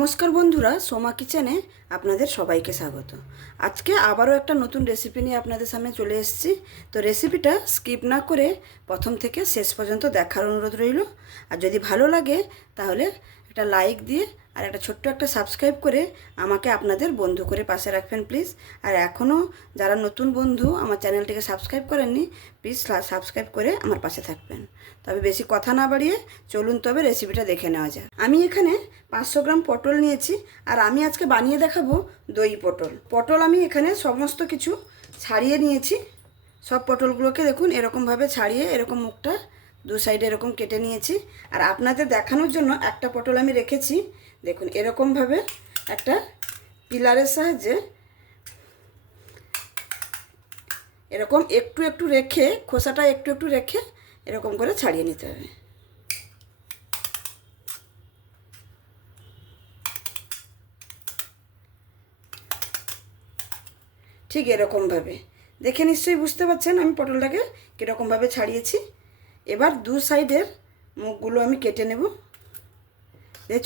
নমস্কার বন্ধুরা, সোমা কিচেনে আপনাদের সবাইকে স্বাগত। আজকে আবারও একটা নতুন রেসিপি নিয়ে আপনাদের সামনে চলে এসেছি। তো রেসিপিটা স্কিপ না করে প্রথম থেকে শেষ পর্যন্ত দেখার অনুরোধ রইল। আর যদি ভালো লাগে তাহলে একটা লাইক দিয়ে আর একটা ছোট্ট একটা সাবস্ক্রাইব করে আমাকে আপনাদের বন্ধু করে পাশে রাখবেন প্লিজ। আর এখনও যারা নতুন বন্ধু আমার চ্যানেলটিকে সাবস্ক্রাইব করেননি, প্লিজ সাবস্ক্রাইব করে আমার পাশে থাকবেন। তবে বেশি কথা না বাড়িয়ে চলুন তবে রেসিপিটা দেখে নেওয়া যায়। আমি এখানে 500 গ্রাম পটল নিয়েছি, আর আমি আজকে বানিয়ে দেখাবো দই পটল। পটল আমি এখানে সমস্ত কিছু ছাড়িয়ে নিয়েছি। সব পটলগুলোকে দেখুন এরকমভাবে ছাড়িয়ে এরকম মুখটা দু সাইডে এরকম কেটে নিয়েছি। আর আপনাদের দেখানোর জন্য একটা পটল আমি রেখেছি, দেখুন এরকমভাবে একটা পিলারের সাহায্যে এরকম একটু একটু রেখে, খোসাটা একটু একটু রেখে এরকম করে ছাড়িয়ে নিতে হবে। ঠিক এরকমভাবে দেখে নিশ্চয়ই বুঝতে পারছেন আমি পটলটাকে কীরকমভাবে ছাড়িয়েছি। এবার দু সাইডের মুখগুলো আমি কেটে নেব।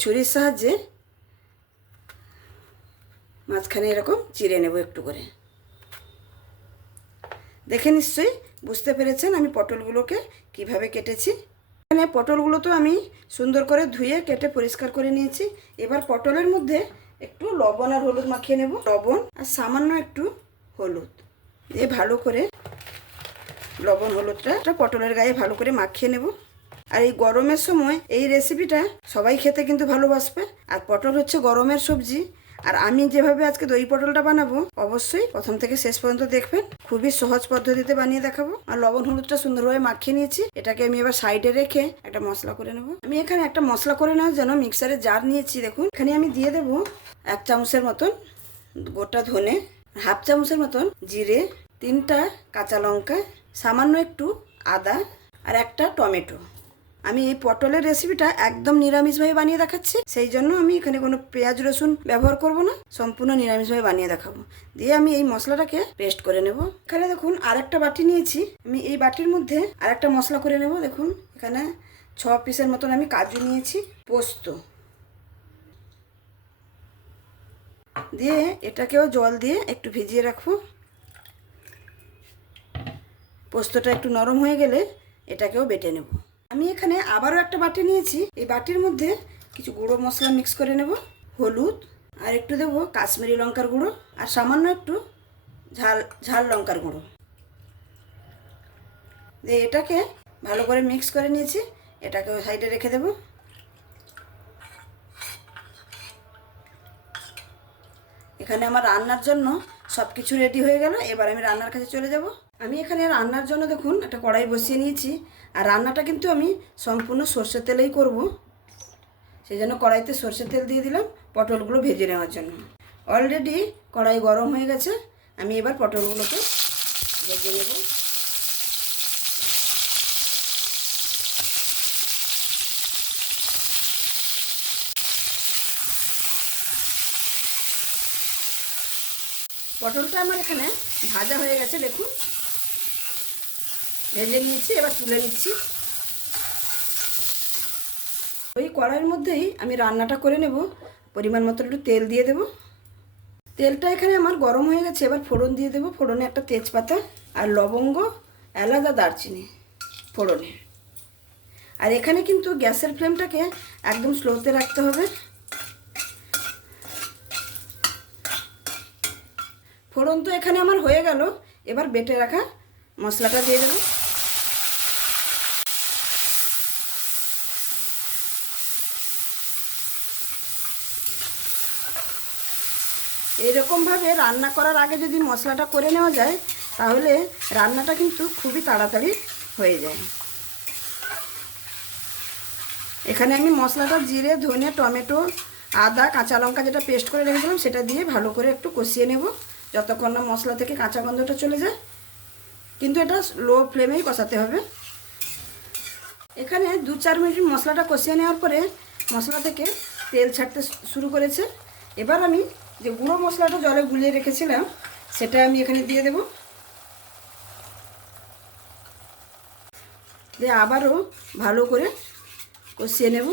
ছুরির সাহায্যে মাঝখানে এরকম চিড়ে নেব একটু করে। দেখে নিশ্চয়ই বুঝতে পেরেছেন আমি পটলগুলোকে কিভাবে কেটেছি। এখানে পটলগুলো তো আমি সুন্দর করে ধুয়ে কেটে পরিষ্কার করে নিয়েছি। এবার পটলের মধ্যে একটু লবণ আর হলুদ মাখিয়ে নেব। লবণ আর সামান্য একটু হলুদ দিয়ে ভালো করে লবণ হলুদটা পটলের গায়ে ভালো করে মাখিয়ে নেব। আর এই গরমের সময় এই রেসিপিটা সবাই খেতে কিন্তু ভালোবাসবে। আর পটল হচ্ছে গরমের সবজি। আর আমি যেভাবে আজকে দই পটলটা বানাবো অবশ্যই প্রথম থেকে শেষ পর্যন্ত দেখবেন। খুবই সহজ পদ্ধতিতে বানিয়ে দেখাবো। আর লবণ হলুদটা সুন্দরভাবে মাখিয়ে নিয়েছি। এটাকে আমি এবার সাইডে রেখে একটা মশলা করে নেব। আমি এখানে একটা মশলা করে নেওয়ার জন্য মিক্সারের জার নিয়েছি। দেখুন এখানে আমি দিয়ে দেব 1 চামচের মতন গোটা ধনে, হাফ চামচের মতন জিরে, 3টা কাঁচা লঙ্কা, সামান্য একটু আদা আর একটা টমেটো। আমি এই পটলের রেসিপিটা একদম নিরামিষভাবে বানিয়ে দেখাচ্ছি, সেই জন্য আমি এখানে কোনো পেঁয়াজ রসুন ব্যবহার করব না, সম্পূর্ণ নিরামিষভাবে বানিয়ে দেখাবো। দিয়ে আমি এই মশলাটাকে পেস্ট করে নেব। এখানে দেখুন আরেকটা বাটি নিয়েছি, আমি এই বাটির মধ্যে আরেকটা মশলা করে নেব। দেখুন এখানে 6 পিসের মতন আমি কাজু নিয়েছি, পোস্ত দিয়ে এটাকেও জল দিয়ে একটু ভিজিয়ে রাখবো। পোস্তটা একটু নরম হয়ে গেলে এটাকেও বেটে নেব। আমি এখানে আবারও একটা বাটি নিয়েছি, এই বাটির মধ্যে কিছু গুঁড়ো মশলা মিক্স করে নেব। হলুদ আর একটু দেবো কাশ্মীরি লঙ্কার গুঁড়ো আর সামান্য একটু ঝাল লঙ্কার গুঁড়ো দিয়ে এটাকে ভালো করে মিক্স করে নিয়েছি। এটাকে সাইডে রেখে দেব। এখানে আমার রান্নার জন্য সব কিছু রেডি হয়ে গেল। এবার আমি রান্নার কাছে চলে যাব। আমি এখানে রান্নার জন্য দেখুন একটা কড়াই বসিয়ে নিয়েছি। আর রান্নাটা কিন্তু আমি সম্পূর্ণ সর্ষের তেলেই করব, সেই জন্য কড়াইতে সর্ষের তেল দিয়ে দিলাম পটলগুলো ভেজে নেওয়ার জন্য। অলরেডি কড়াই গরম হয়ে গেছে, আমি এবার পটলগুলোকে ভেজে নেব। পটলটা আমার এখানে ভাজা হয়ে গেছে, দেখুন ভেজে নিয়েছি। এবার তুলে নিচ্ছি। ওই কড়াইয়ের মধ্যেই আমি রান্নাটা করে নেব। পরিমাণ মতো একটু তেল দিয়ে দেব। তেলটা এখানে আমার গরম হয়ে গেছে। এবার ফোড়ন দিয়ে দেবো। ফোড়নে একটা তেজপাতা আর লবঙ্গ, এলাচ আর দারচিনি ফোড়নে। আর এখানে কিন্তু গ্যাসের ফ্লেমটাকে একদম স্লোতে রাখতে হবে। ফোড়ন তো এখানে আমার হয়ে গেল। এবার বেটে রাখা মশলাটা দিয়ে দেবো। এইরকমভাবে রান্না করার আগে যদি মশলাটা করে নেওয়া যায় তাহলে রান্নাটা কিন্তু খুবই তাড়াতাড়ি হয়ে যায়। এখানে আমি মশলাটা জিরে, ধনে, টমেটো, আদা, কাঁচা লঙ্কা যেটা পেস্ট করে রেখেছিলাম সেটা দিয়ে ভালো করে একটু কষিয়ে নেব যতক্ষণ না মশলা থেকে কাঁচা গন্ধটা চলে যায়। কিন্তু এটা লো ফ্লেমেই কষাতে হবে। এখানে 2-4 মিনিট মশলাটা কষিয়ে নেওয়ার পরে মশলা থেকে তেল ছাড়তে শুরু করেছে। এবার আমি যে গুঁড়ো মশলাটা জলে গুলিয়ে রেখেছিলাম সেটা আমি এখানে দিয়ে দেব। দিয়ে আবারও ভালো করে কষিয়ে নেব।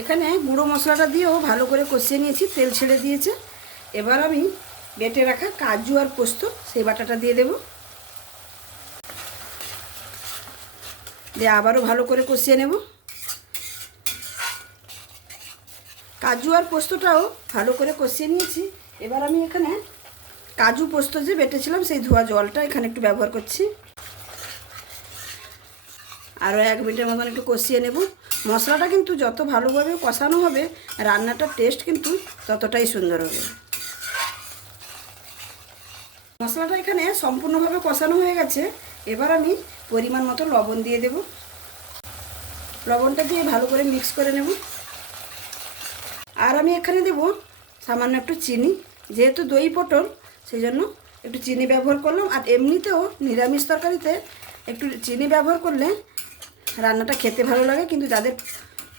এখানে গুঁড়ো মশলাটা দিয়েও ভালো করে কষিয়ে নিয়েছি, তেল ছেড়ে দিয়েছে। এবার আমি বেটে রাখা কাজু আর পোস্ত সেই বাটাটা দিয়ে দেব, দিয়ে আবারও ভালো করে কষিয়ে নেব। কাজু আর পোস্তটাও ভালো করে কষিয়ে নিয়েছি। এবার আমি এখানে কাজু পোস্ত যে বেটেছিলাম সেই ধোয়া জলটা এখানে একটু ব্যবহার করছি। আরও 1 মিনিটের মতন একটু কষিয়ে নেব। মশলাটা কিন্তু যত ভালোভাবে কষানো হবে রান্নাটার টেস্ট কিন্তু ততটাই সুন্দর হবে। মশলাটা এখানে সম্পূর্ণভাবে কষানো হয়ে গেছে। এবার আমি পরিমাণ মতো লবণ দিয়ে দেব। লবণটা দিয়ে ভালো করে মিক্স করে নেব। আর আমি এখানে দেব সামান্য একটু চিনি, যেহেতু দই পটল সেই জন্য একটু চিনি ব্যবহার করলাম। আর এমনিতেও নিরামিষ তরকারিতে একটু চিনি ব্যবহার করলে রান্নাটা খেতে ভালো লাগে, কিন্তু যাদের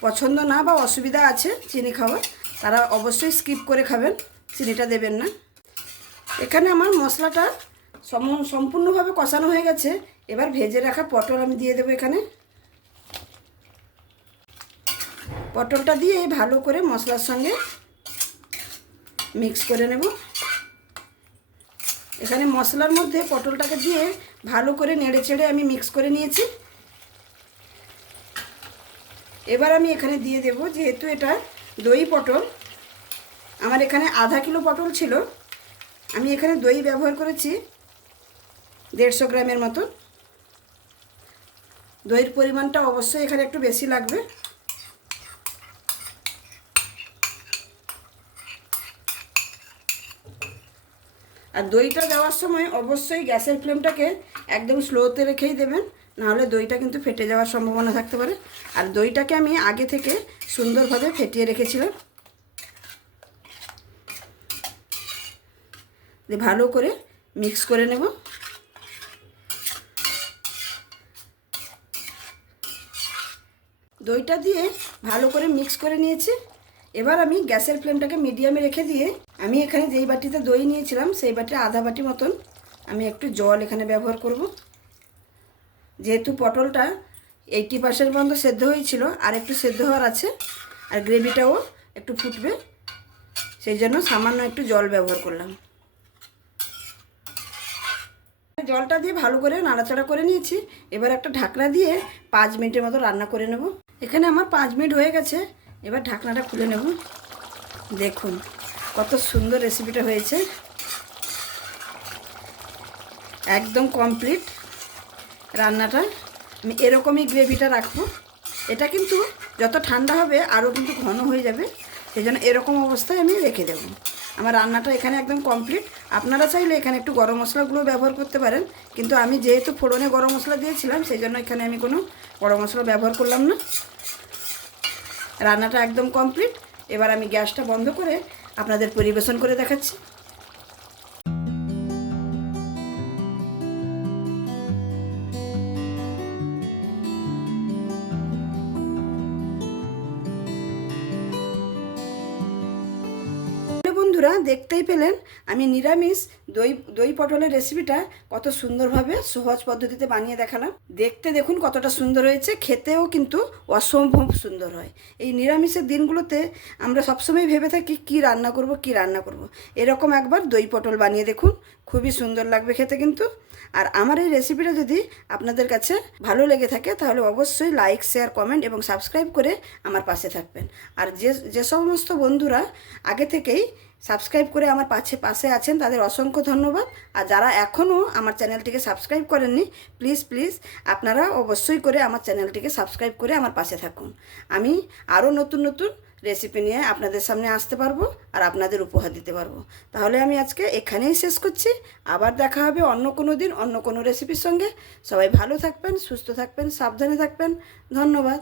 পছন্দ না বা অসুবিধা আছে চিনি খাওয়ার তারা অবশ্যই স্কিপ করে খাবেন, চিনিটা দেবেন না। এখানে আমার মশলাটা সম্পূর্ণভাবে কষানো হয়ে গেছে। এবার ভেজে রাখা পটল আমি দিয়ে দেবো এখানে। পটলটা দিয়ে ভালো করে মশলার সঙ্গে মিক্স করে নেব। এখানে মশলার মধ্যে পটলটাকে দিয়ে ভালো করে নেড়ে চেড়ে আমি মিক্স করে নিয়েছি। এবার আমি এখানে দিয়ে দেব, যেহেতু এটা দই পটল, আমার এখানে আধা কিলো পটল ছিল, আমি এখানে দই ব্যবহার করেছি 150 গ্রামের মতো। দইয়ের পরিমাণটা অবশ্যই এখানে একটু বেশি লাগবে। আর দইটা দেওয়ার সময় অবশ্যই গ্যাসের ফ্লেমটাকে একদম স্লোতে রেখেই দেবেন, নাহলে দইটা কিন্তু ফেটে যাওয়ার সম্ভাবনা থাকতে পারে। আর দইটাকে আমি আগে থেকে সুন্দরভাবে ফেটিয়ে রেখেছিলাম। দিয়ে ভালো করে মিক্স করে নেব। দইটা দিয়ে ভালো করে মিক্স করে নিয়েছি। এবার আমি গ্যাসের ফ্লেমটাকে মিডিয়ামে রেখে দিয়ে আমি এখানে যেই বাটিতে দই নিয়েছিলাম সেই বাটির আধা বাটি মতন আমি একটু জল এখানে ব্যবহার করব। যেহেতু পটলটা 80% পর্যন্ত সেদ্ধ হয়েছিল, আর একটু সেদ্ধ হওয়ার আছে, আর গ্রেভিটাও একটু ফুটবে, সেই জন্য সামান্য একটু জল ব্যবহার করলাম। জলটা দিয়ে ভালো করে নাড়াচাড়া করে নিয়েছি। এবার একটা ঢাকনা দিয়ে 5 মিনিটের মতো রান্না করে নেব। এখানে আমার 5 মিনিট হয়ে গেছে। এবার ঢাকনাটা খুলে নেব। দেখুন কত সুন্দর রেসিপিটা হয়েছে, একদম কমপ্লিট রান্নাটা। আমি এরকমই গ্রেভিটা রাখবো। এটা কিন্তু যত ঠান্ডা হবে আরও কিন্তু ঘন হয়ে যাবে, সেই জন্য এরকম অবস্থায় আমি রেখে দেবো। আমার রান্নাটা এখানে একদম কমপ্লিট। আপনারা চাইলে এখানে একটু গরম মশলাগুলো ব্যবহার করতে পারেন, কিন্তু আমি যেহেতু ফোড়নে গরম মশলা দিয়েছিলাম সেই জন্য এখানে আমি কোনো গরম মশলা ব্যবহার করলাম না। রান্নাটা একদম কমপ্লিট। এবার আমি গ্যাসটা বন্ধ করে আপনাদের পরিবেশন করে দেখাচ্ছি। বন্ধুরা দেখতেই পেলেন আমি নিরামিষ দই পটলের রেসিপিটা কত সুন্দরভাবে সহজ পদ্ধতিতে বানিয়ে দেখালাম। দেখতে দেখুন কতটা সুন্দর হয়েছে, খেতেও কিন্তু অসম্ভব সুন্দর হয়। এই নিরামিষের দিনগুলোতে আমরা সবসময় ভেবে থাকি কি রান্না করব। এরকম একবার দই পটল বানিয়ে দেখুন, খুবই সুন্দর লাগবে খেতে কিন্তু। আর আমার এই রেসিপিটা যদি আপনাদের কাছে ভালো লেগে থাকে তাহলে অবশ্যই লাইক, শেয়ার, কমেন্ট এবং সাবস্ক্রাইব করে আমার পাশে থাকবেন। আর যে সমস্ত বন্ধুরা আগে থেকেই সাবস্ক্রাইব করে আমার পাশে আছেন তাদের অসংখ্য ধন্যবাদ। আর যারা এখনও আমার চ্যানেলটিকে সাবস্ক্রাইব করেননি প্লিজ আপনারা অবশ্যই করে আমার চ্যানেলটিকে সাবস্ক্রাইব করে আমার পাশে থাকুন। আমি আরও নতুন রেসিপি নিয়ে আপনাদের সামনে আসতে পারবো আর আপনাদের উপহার দিতে পারবো। তাহলে আমি আজকে এখানেই শেষ করছি। আবার দেখা হবে অন্য কোনো দিন অন্য কোনো রেসিপির সঙ্গে। সবাই ভালো থাকবেন, সুস্থ থাকবেন, সাবধানে থাকবেন। ধন্যবাদ।